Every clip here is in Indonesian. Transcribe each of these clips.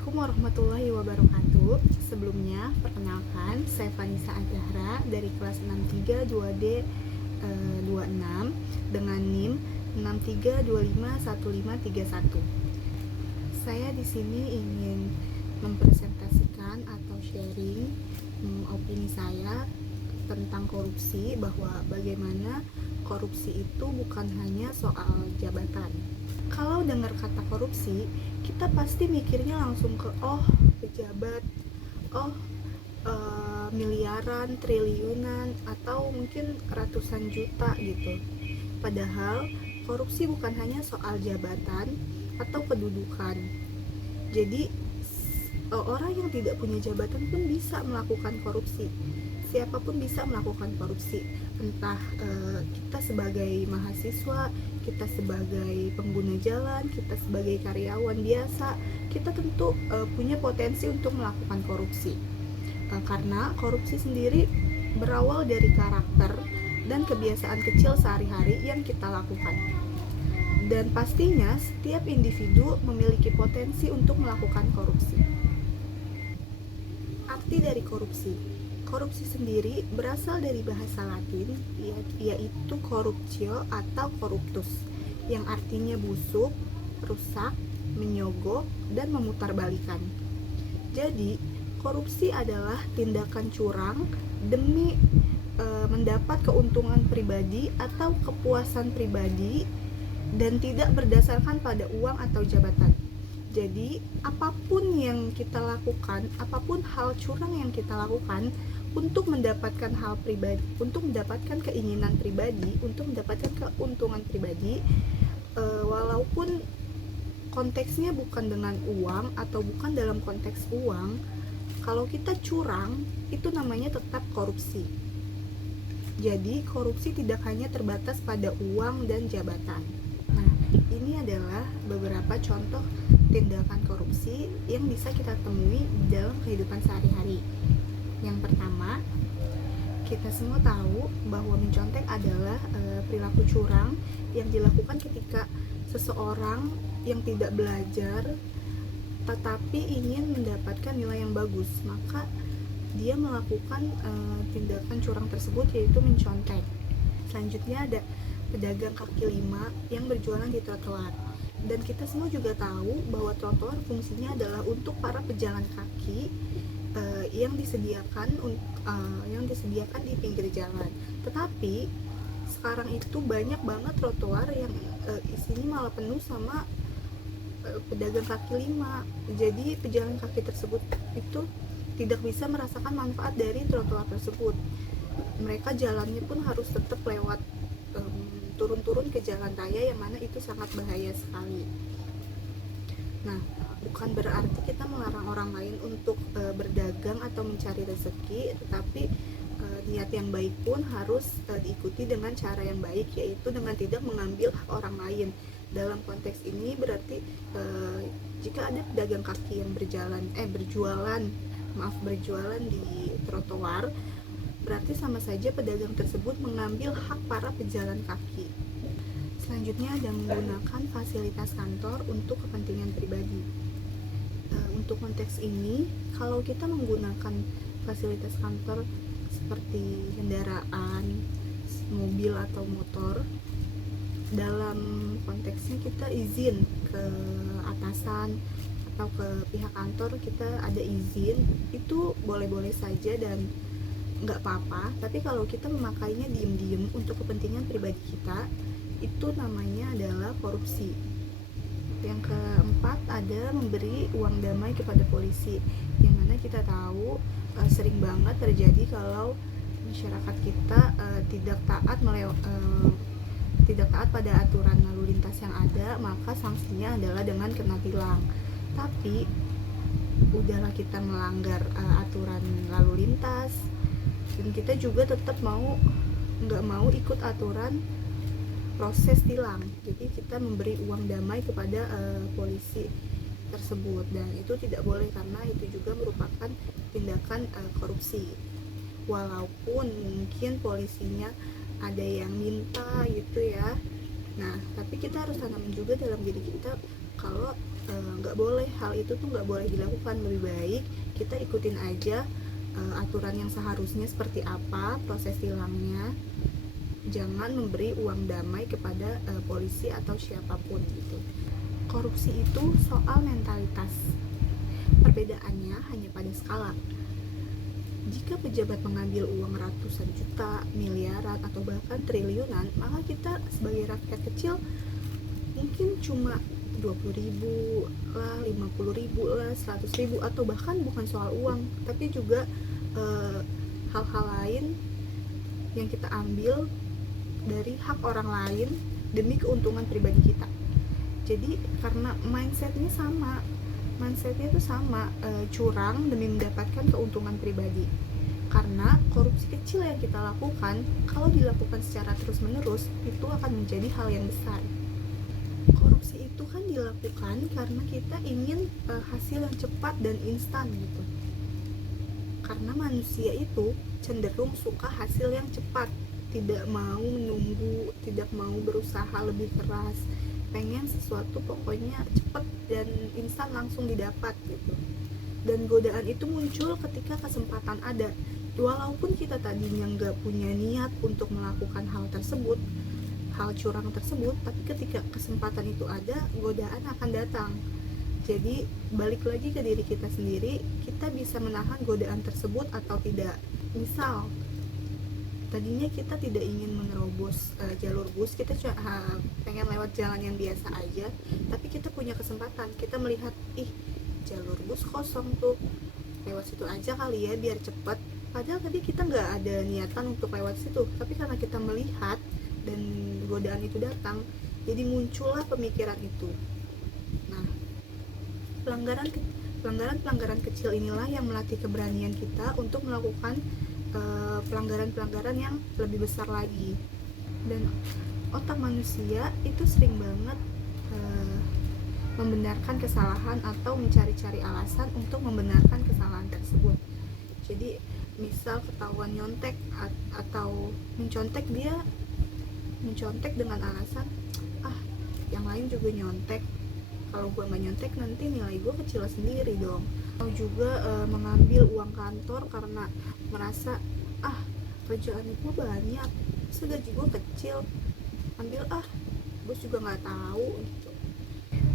Assalamualaikum warahmatullahi wabarakatuh. Sebelumnya, perkenalkan, saya Vanessa Azahra dari kelas 63 2D 26 dengan NIM 63251531. Saya di sini ingin mempresentasikan atau sharing opini saya tentang korupsi, bahwa bagaimana korupsi itu bukan hanya soal jabatan. Kalau dengar kata korupsi, kita pasti mikirnya langsung ke pejabat, miliaran, triliunan, atau mungkin ratusan juta gitu. Padahal korupsi bukan hanya soal jabatan atau kedudukan. Jadi orang yang tidak punya jabatan pun bisa melakukan korupsi. Siapapun bisa melakukan korupsi, entah kita sebagai mahasiswa, kita sebagai pengguna jalan, kita sebagai karyawan biasa, kita tentu punya potensi untuk melakukan korupsi. Karena korupsi sendiri berawal dari karakter dan kebiasaan kecil sehari-hari yang kita lakukan. Dan pastinya setiap individu memiliki potensi untuk melakukan korupsi. Arti dari korupsi. Korupsi sendiri berasal dari bahasa Latin, yaitu corruptio atau corruptus, yang artinya busuk, rusak, menyogok, dan memutarbalikkan. Jadi, korupsi adalah tindakan curang demi mendapat keuntungan pribadi atau kepuasan pribadi dan tidak berdasarkan pada uang atau jabatan. Jadi, apapun yang kita lakukan, apapun hal curang yang kita lakukan untuk mendapatkan hal pribadi, untuk mendapatkan keinginan pribadi, untuk mendapatkan keuntungan pribadi, walaupun konteksnya bukan dengan uang atau bukan dalam konteks uang, kalau kita curang, itu namanya tetap korupsi. Jadi, korupsi tidak hanya terbatas pada uang dan jabatan. Nah, ini adalah beberapa contoh tindakan korupsi yang bisa kita temui dalam kehidupan sehari-hari. Yang pertama, kita semua tahu bahwa mencontek adalah perilaku curang yang dilakukan ketika seseorang yang tidak belajar tetapi ingin mendapatkan nilai yang bagus, maka dia melakukan tindakan curang tersebut, yaitu mencontek. Selanjutnya ada pedagang kaki lima yang berjualan di trotoar. Dan kita semua juga tahu bahwa trotoar fungsinya adalah untuk para pejalan kaki yang disediakan di pinggir jalan. Tetapi sekarang itu banyak banget trotoar yang isinya malah penuh sama pedagang kaki lima. Jadi pejalan kaki tersebut itu tidak bisa merasakan manfaat dari trotoar tersebut. Mereka jalannya pun harus tetap lewat turun-turun ke jalan raya, yang mana itu sangat bahaya sekali. Nah, bukan berarti kita melarang orang lain untuk berdagang atau mencari rezeki, tetapi niat yang baik pun harus diikuti dengan cara yang baik, yaitu dengan tidak mengambil hak orang lain. Dalam konteks ini berarti jika ada pedagang kaki yang berjualan di trotoar, berarti sama saja pedagang tersebut mengambil hak para pejalan kaki. Selanjutnya ada menggunakan fasilitas kantor untuk kepentingan pribadi. Untuk konteks ini, kalau kita menggunakan fasilitas kantor seperti kendaraan, mobil atau motor, dalam konteksnya kita izin ke atasan atau ke pihak kantor, kita ada izin, itu boleh-boleh saja dan nggak apa-apa. Tapi kalau kita memakainya diem-diem untuk kepentingan pribadi kita, itu namanya adalah korupsi. Yang keempat ada memberi uang damai kepada polisi, yang mana kita tahu sering banget terjadi kalau masyarakat kita tidak taat pada aturan lalu lintas yang ada, maka sanksinya adalah dengan kena tilang. Tapi udahlah, kita melanggar aturan lalu lintas, dan kita juga tetap nggak mau ikut aturan proses tilang. Jadi kita memberi uang damai kepada polisi tersebut, dan itu tidak boleh karena itu juga merupakan tindakan korupsi. Walaupun mungkin polisinya ada yang minta gitu ya. Nah, tapi kita harus tanamin juga dalam diri kita kalau nggak boleh, hal itu tuh nggak boleh dilakukan. Lebih baik kita ikutin aja aturan yang seharusnya seperti apa proses tilangnya. Jangan memberi uang damai kepada polisi atau siapapun gitu. Korupsi itu soal mentalitas. Perbedaannya hanya pada skala. Jika pejabat mengambil uang ratusan juta, miliaran, atau bahkan triliunan, maka kita sebagai rakyat kecil mungkin cuma 20.000 lah, 50.000 lah, 100.000, atau bahkan bukan soal uang, tapi juga hal-hal lain yang kita ambil dari hak orang lain demi keuntungan pribadi kita. Jadi karena mindsetnya itu sama, curang demi mendapatkan keuntungan pribadi. Karena korupsi kecil yang kita lakukan, kalau dilakukan secara terus-menerus, itu akan menjadi hal yang besar. Korupsi itu kan dilakukan karena kita ingin hasil yang cepat dan instan gitu. Karena manusia itu cenderung suka hasil yang cepat, tidak mau menunggu, tidak mau berusaha lebih keras, pengen sesuatu pokoknya cepet dan instan langsung didapat gitu. Dan godaan itu muncul ketika kesempatan ada. Walaupun kita tadinya nggak punya niat untuk melakukan hal tersebut, hal curang tersebut, tapi ketika kesempatan itu ada, godaan akan datang. Jadi balik lagi ke diri kita sendiri, kita bisa menahan godaan tersebut atau tidak. Misal tadinya kita tidak ingin menerobos jalur bus, kita pengen lewat jalan yang biasa aja, tapi kita punya kesempatan, kita melihat jalur bus kosong tuh, lewat situ aja kali ya biar cepet. Padahal tadi kita nggak ada niatan untuk lewat situ, tapi karena kita melihat dan godaan itu datang, jadi muncullah pemikiran itu. Nah, pelanggaran kecil inilah yang melatih keberanian kita untuk melakukan pelanggaran-pelanggaran yang lebih besar lagi. Dan otak manusia itu sering banget membenarkan kesalahan atau mencari-cari alasan untuk membenarkan kesalahan tersebut. Jadi misal ketahuan nyontek atau mencontek, dia mencontek dengan alasan yang lain juga nyontek, kalau gue nggak nyontek nanti nilai gue kecil sendiri dong. Atau juga mengambil uang kantor karena merasa kerjaan gue banyak, gaji gue kecil, ambil bos juga nggak tahu gitu.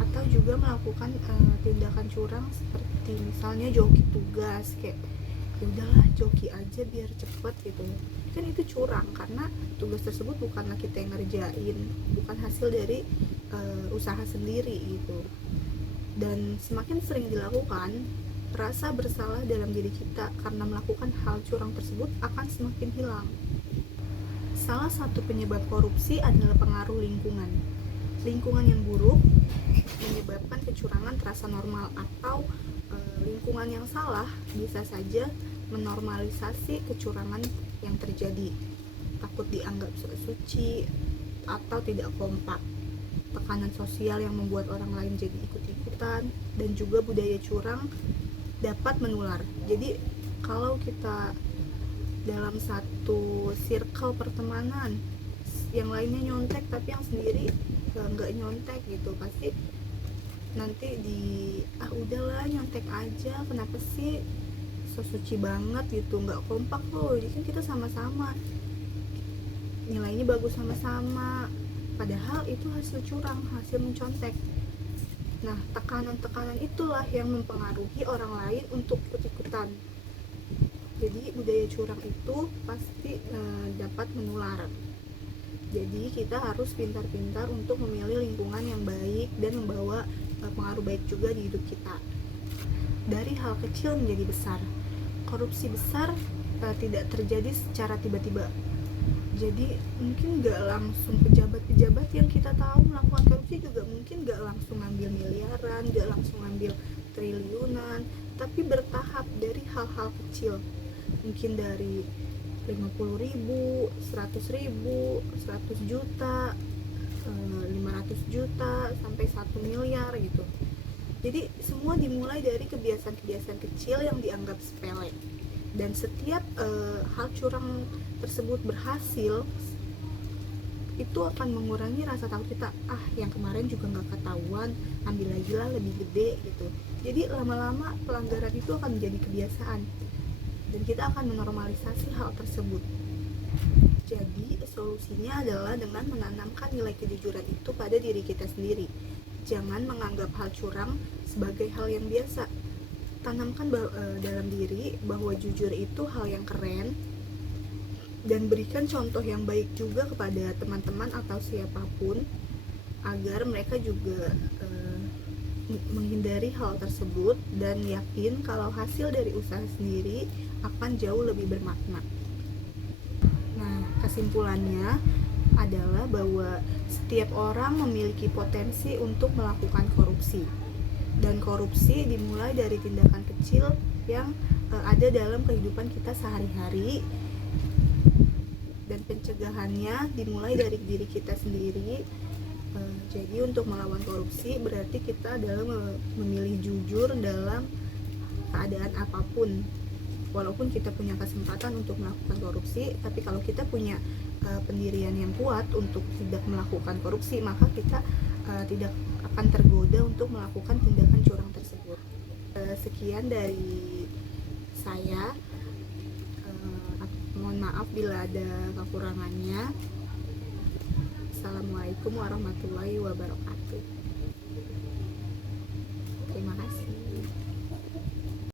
Atau juga melakukan tindakan curang seperti misalnya joki tugas, kayak ya udahlah joki aja biar cepet gitu. Kan itu curang karena tugas tersebut bukanlah kita yang ngerjain, bukan hasil dari usaha sendiri gitu. Dan semakin sering dilakukan, rasa bersalah dalam diri kita karena melakukan hal curang tersebut akan semakin hilang. Salah satu penyebab korupsi adalah pengaruh lingkungan. Lingkungan yang buruk menyebabkan kecurangan terasa normal, atau lingkungan yang salah bisa saja menormalisasi kecurangan yang terjadi. Takut dianggap suci atau tidak kompak. Tekanan sosial yang membuat orang lain jadi ikut-ikutan, dan juga budaya curang dapat menular. Jadi kalau kita dalam satu circle pertemanan, yang lainnya nyontek tapi yang sendiri nggak nyontek gitu, pasti nanti udahlah nyontek aja, kenapa sih so suci banget gitu, nggak kompak loh, jadi kan kita sama-sama nilainya bagus sama-sama, padahal itu hasil curang, hasil mencontek. Nah, tekanan-tekanan itulah yang mempengaruhi orang lain untuk ikut-ikutan. Jadi budaya curang itu pasti dapat menular. Jadi kita harus pintar-pintar untuk memilih lingkungan yang baik dan membawa pengaruh baik juga di hidup kita. Dari hal kecil menjadi besar. Korupsi besar tidak terjadi secara tiba-tiba. Jadi mungkin gak langsung pejabat-pejabat yang kita tahu melakukan korupsi juga mungkin gak langsung ngambil miliaran, gak langsung ngambil triliunan, tapi bertahap dari hal-hal kecil. Mungkin dari 50.000, 100.000, 100 juta, 500 juta, sampai 1 miliar gitu. Jadi semua dimulai dari kebiasaan-kebiasaan kecil yang dianggap sepele. Dan setiap hal curang tersebut berhasil, itu akan mengurangi rasa takut kita. Yang kemarin juga nggak ketahuan, ambil lagi lah lebih gede gitu. Jadi lama-lama pelanggaran itu akan menjadi kebiasaan dan kita akan menormalisasi hal tersebut. Jadi solusinya adalah dengan menanamkan nilai kejujuran itu pada diri kita sendiri. Jangan menganggap hal curang sebagai hal yang biasa. Tanamkan dalam diri bahwa jujur itu hal yang keren, dan berikan contoh yang baik juga kepada teman-teman atau siapapun agar mereka juga menghindari hal tersebut dan yakin kalau hasil dari usaha sendiri akan jauh lebih bermakna. Nah, kesimpulannya adalah bahwa setiap orang memiliki potensi untuk melakukan korupsi, dan korupsi dimulai dari tindakan kecil yang ada dalam kehidupan kita sehari-hari, dan pencegahannya dimulai dari diri kita sendiri. Jadi untuk melawan korupsi berarti kita adalah memilih jujur dalam keadaan apapun. Walaupun kita punya kesempatan untuk melakukan korupsi, tapi kalau kita punya pendirian yang kuat untuk tidak melakukan korupsi, maka kita tidak akan tergoda untuk melakukan tindakan curang tersebut. Sekian dari saya. Mohon maaf bila ada kekurangannya. Assalamualaikum warahmatullahi wabarakatuh.